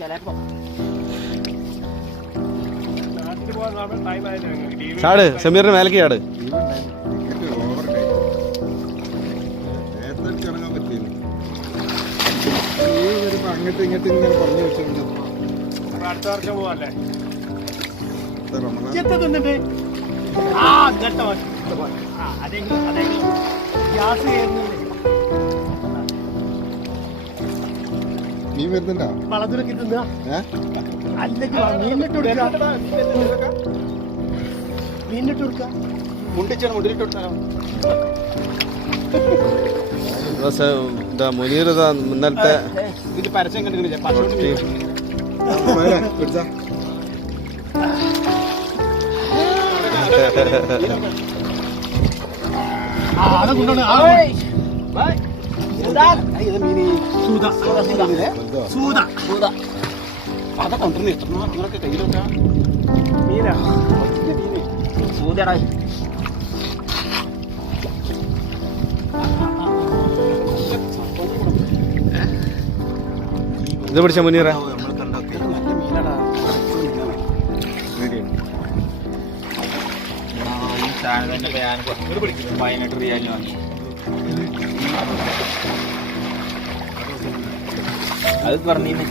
ചിലപ്പോ ചാട് സമീറിന് മേലേക്ക് ചാട്. അങ്ങോട്ട് ഇങ്ങോട്ട് ഇങ്ങനെ പറഞ്ഞു വെച്ചിട്ടുണ്ട്. അടുത്ത വർഷം പോവല്ലേ നീ വരുന്നുണ്ടോ? വളത്തിലൊക്കെ തിന്നാ അല്ലെങ്കിൽ മീനിട്ട് കൊടുക്കുക, മീനിട്ട് കൊടുക്കുക, മുണ്ടിച്ചാണ് മുണ്ടിലിട്ട് കൊടുത്താലോ. മുനീർ ഇന്നലത്തെ ഇതിന്റെ പരസ്യം കണ്ടിട്ടില്ല. അതൊക്കെ കൊണ്ടുവന്ന് എത്തണോ നിങ്ങളൊക്കെ കയ്യിലൊക്കെ മീനാ സൂതടാ. ഇത് പിടിച്ച മുനീറ നല്ല മീനാടാ. ഈ സാധനം തന്നെ 18 റിയാലിന് വാങ്ങി. അത് പറഞ്ഞീന്ന്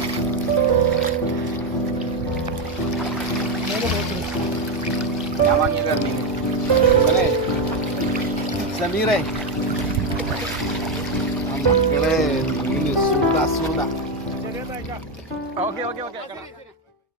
ഞാൻ വാങ്ങിയ പറഞ്ഞീന്ന് സമീറേ മക്കളെ. ഓക്കെ